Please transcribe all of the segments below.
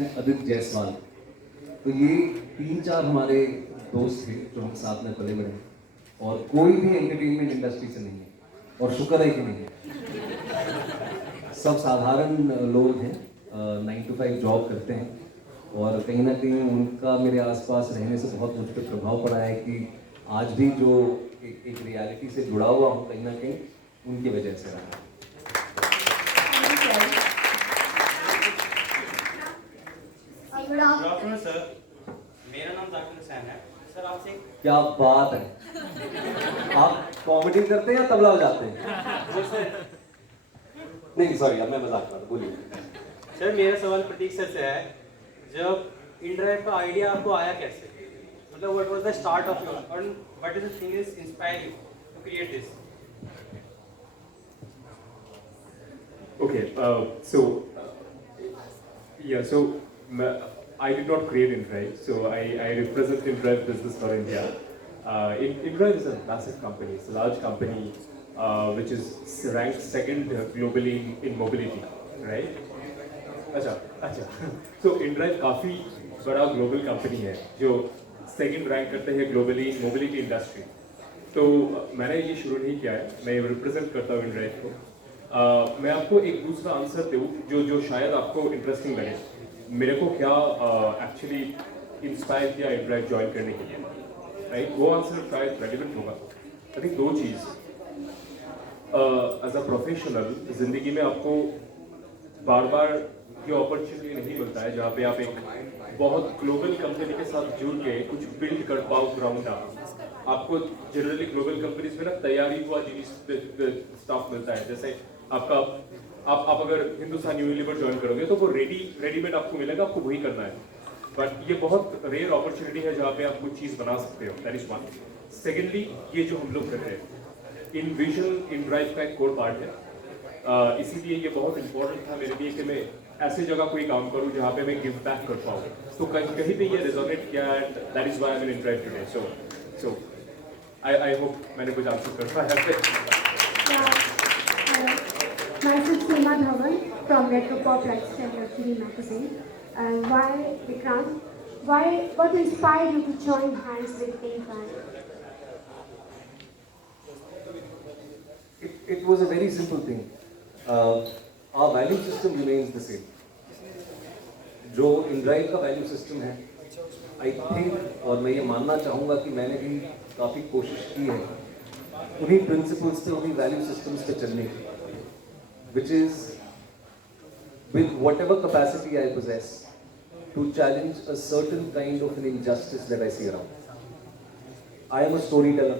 हैं आदित्य जायसवाल। तो ये 3-4 हमारे दोस्त थे जो हम साथ में पले बड़े, और कोई भी एंटरटेनमेंट इंडस्ट्री से नहीं है, और शुक्र है कि नहीं है। सब साधारण लोग हैं, 9 to 5 जॉब करते हैं, और कहीं ना कहीं उनका मेरे आसपास रहने से बहुत मुझ पर प्रभाव पड़ा है कि आज भी जो एक रियलिटी से जुड़ा हुआ हूँ, कहीं ना कहीं उनकी वजह से रहा है। गुड आफ्टरनून सर, मेरा नाम जाकिर हुसैन है सर। आपसे क्या बात है, आप कॉमेडी करते हैं या तबला बजाते हैं? नहीं सॉरी, अब मैं मजाक कर रहा था, बोलिए। सर मेरा सवाल प्रतीक सर से है, जब InDrive का आइडिया आपको आया कैसे? मतलब what was the start of your and what is the thing is inspire you to create this? Okay, so I did not create InDrive, so I represent InDrive Business for India. InDrive is a massive company, it's a large company which is ranked second globally in mobility, right? अच्छा so InDrive काफ़ी बड़ा global company है जो second rank करते हैं globally इन mobility industry. तो मैंने ये शुरू नहीं किया है, मैं रिप्रेजेंट करता हूँ InDrive को। मैं आपको एक दूसरा आंसर दूँ जो शायद आपको इंटरेस्टिंग लगे। मेरे को क्या एक्चुअली इंस्पायर किया InDrive ज्वाइन करने के लिए, राइट? वो आंसर शायद रेलिवेंट होगा। आई थिंक 2 चीज़, एज अ प्रोफेशनल ज़िंदगी में आपको बार बार ये अपॉर्चुनिटी नहीं मिलता है जहाँ पे आप एक बहुत ग्लोबल कंपनी के साथ जुड़ के कुछ बिल्ड कर पाओ ग्राउंड अप। आपको जनरली ग्लोबल कंपनीज में ना तैयारी हुआ स्टाफ मिलता है, जैसे आपका आप अगर हिंदुस्तान यूनिलीवर ज्वाइन करोगे तो वो रेडीमेड आपको मिलेगा, आपको वही करना है। बट ये बहुत रेयर अपॉर्चुनिटी है जहाँ पे आप कुछ चीज़ बना सकते हो, दैट इज वन। सेकेंडली, ये जो हम लोग कर रहे हैं इन विजन InDrive का एक कोर पार्ट है, इसीलिए ये बहुत इंपॉर्टेंट था मेरे लिए कि मैं ऐसे जगह कोई काम करूं जहाँ पे मैं गिव बैक कर पाऊँ। तो कहीं पे ये रेजोनेट किया and that is why I am in InDrive today. So I hope मैंने कुछ आंसर कर पाया। Myself Seema Dhawan from Retropop Lifestyle Luxury Magazine. Why, Vikrant? What inspired you to join hands with InDrive? It was a very simple thing. Our value system remains the same. जो InDrive का value system है, I think, और मैं ये मानना चाहूँगा कि मैंने भी काफ़ी कोशिश की है उन्हीं प्रिंसिपल्स पे, उन्हीं वैल्यू सिस्टम्स पे चलने की, which is with whatever capacity I possess to challenge a certain kind of an injustice that I see around. I am a storyteller.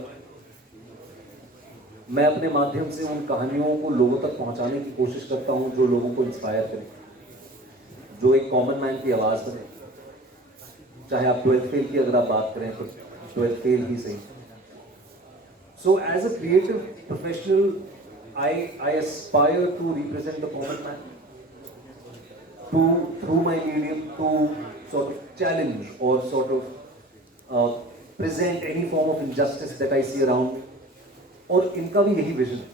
मैं अपने माध्यम से उन कहानियों को लोगों तक पहुंचाने की कोशिश करता हूं जो लोगों को इंस्पायर करें, जो एक कॉमन मैन की आवाज़ बने। चाहे आप 12th फेल की अगर आप बात करें तो 12th फेल ही सही। So as a creative professional I aspire to represent the common man, through my medium, to sort of challenge or sort of present any form of injustice that I see around. और इनका भी यही vision है।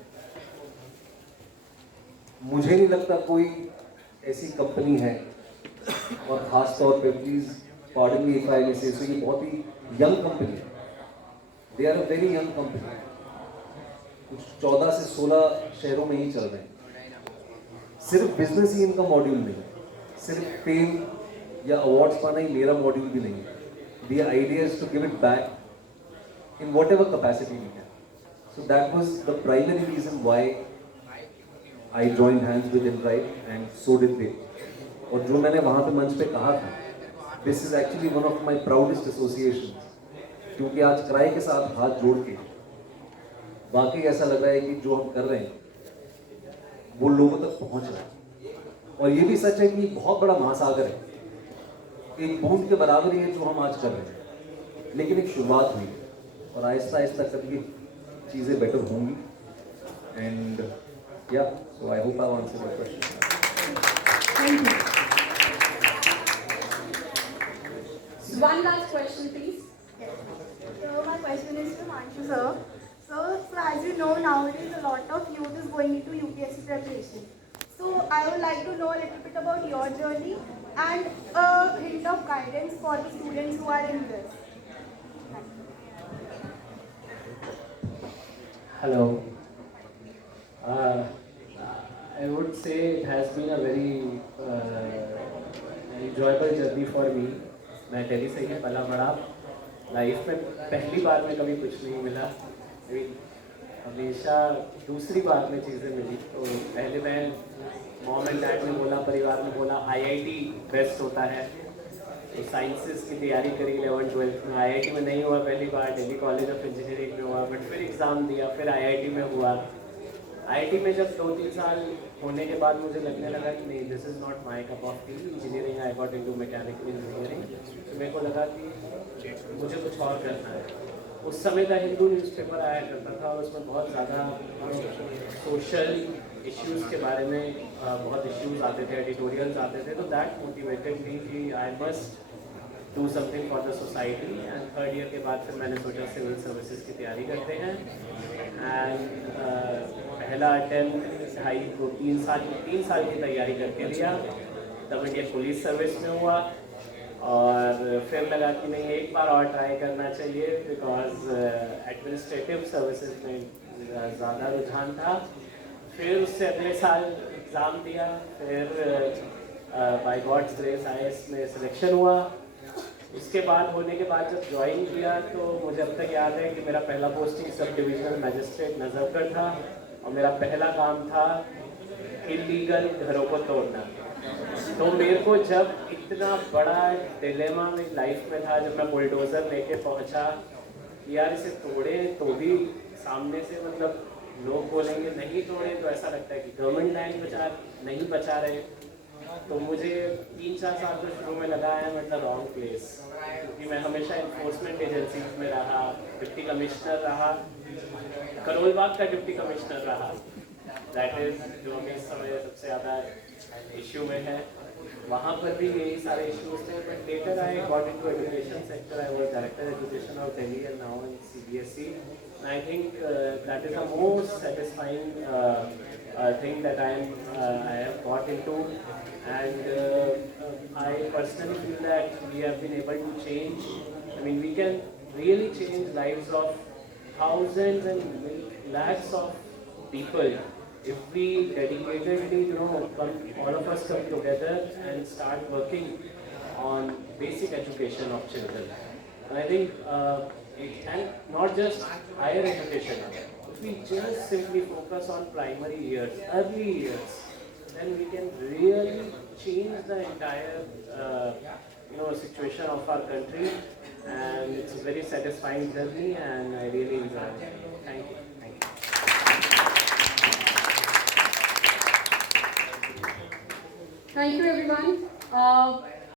मुझे नहीं लगता कोई ऐसी कंपनी है, और खास तौर पे please pardon me if I say, ये बहुत ही यंग कंपनी है। They are a very young company, कुछ 14 से 16 शहरों में ही चल रहे हैं। सिर्फ बिजनेस ही इनका मॉड्यूल नहीं है, सिर्फ फेम या अवार्ड्स पाना ही मेरा मॉड्यूल भी नहीं है। The idea is to give it back in whatever capacity we can. So that was the primary reason why I joined hands with InDrive, and so did they. और जो मैंने वहाँ पे मंच पे कहा था, this is actually one of my proudest association, क्योंकि आज क्राई के साथ हाथ जोड़ के वाकई ऐसा लग रहा है कि जो हम कर रहे हैं वो लोगों तक पहुंच रहा है। और ये भी सच है कि बहुत बड़ा महासागर है, एक बूंद के बराबर है जो हम आज कर रहे हैं, लेकिन एक शुरुआत हुई और आहिस्ता आहिस्ता करके चीज़ें बेटर होंगी। And yeah so I hope I answered your question. Thank you. One last question, please. Yes. So my question is to Anshu sir. So as you know, nowadays a lot of youth is going into UPSC preparation. So I would like to know a little bit about your journey and a hint of guidance for the students who are in this. Hello. I would say it has been a very enjoyable journey for me. मैं दिल्ली से ही पला बड़ा, life में पहली बार में कभी कुछ नहीं मिला, हमेशा दूसरी बार में चीज़ें मिली। तो पहले मैं मॉम एंड डैड ने बोला, परिवार ने बोला IIT बेस्ट होता है, तो साइंसेस की तैयारी करी 11-12 में। IIT में नहीं हुआ पहली बार, दिल्ली कॉलेज ऑफ इंजीनियरिंग में हुआ, बट फिर एग्ज़ाम दिया, फिर IIT में हुआ। IIT में जब 2-3 साल होने के बाद मुझे लगने लगा कि नहीं, this is not my cup of T. Engineering I got into mechanical engineering, तो मेरे को लगा कि मुझे कुछ और करना है। उस समय द हिंदू न्यूज़पेपर आया करता था और उसमें बहुत ज़्यादा सोशल इश्यूज़ के बारे में बहुत इश्यूज़ आते थे, एडिटोरियल्स आते थे, तो दैट मोटिवेटेड मी कि I must do something for the society. And 3rd year के बाद फिर मैंने सोचा सिविल सर्विसेज की तैयारी करते हैं। एंड पहला अटेम्प्ट 3 साल की तैयारी करके लिया, तब इंडियन पुलिस सर्विस में हुआ, और फिर लगा कि नहीं, एक बार और ट्राई करना चाहिए, बिकॉज एडमिनिस्ट्रेटिव सर्विसेज में ज़्यादा रुझान था। फिर उससे अगले साल एग्ज़ाम दिया, फिर बाय गॉड्स ग्रेस IAS में सिलेक्शन हुआ। उसके बाद होने के बाद जब ज्वाइन किया तो मुझे अब तक याद है कि मेरा पहला posting sub divisional magistrate Najafgarh था, और मेरा पहला काम था इलीगल घरों को तोड़ना। तो मेरे को जब इतना बड़ा डिलेमा मेरी लाइफ में था, जब मैं बुलडोज़र लेके पहुंचा, यार इसे तोड़े तो भी सामने से मतलब लोग बोलेंगे, नहीं तोड़े तो ऐसा लगता है कि गवर्नमेंट लैंड नहीं बचा रहे। तो मुझे 3-4 साल तो शुरू में लगा है मतलब रॉन्ग प्लेस, क्योंकि मैं हमेशा इन्फोर्समेंट एजेंसीज में रहा, डिप्टी कमिश्नर रहा, करोलबाग का डिप्टी कमिश्नर रहा, दैट इज़ जो अभी इस समय सबसे ज़्यादा इश्यू में है। वहाँ पर भी यही सारे इश्यूज थे, but later I got into education sector. I was director education of Delhi and now in CBSE। I think that is the most satisfying thing that I have got into, and I personally feel that we have been able to change. I mean, we can really change lives of thousands and lakhs of people if we dedicatedly, all of us come together and start working on basic education of children. And I think, and not just higher education. If we just simply focus on primary years, early years, then we can really change the entire, situation of our country, and it's a very satisfying journey, and I really enjoy it. Thank you. Thank you, everyone.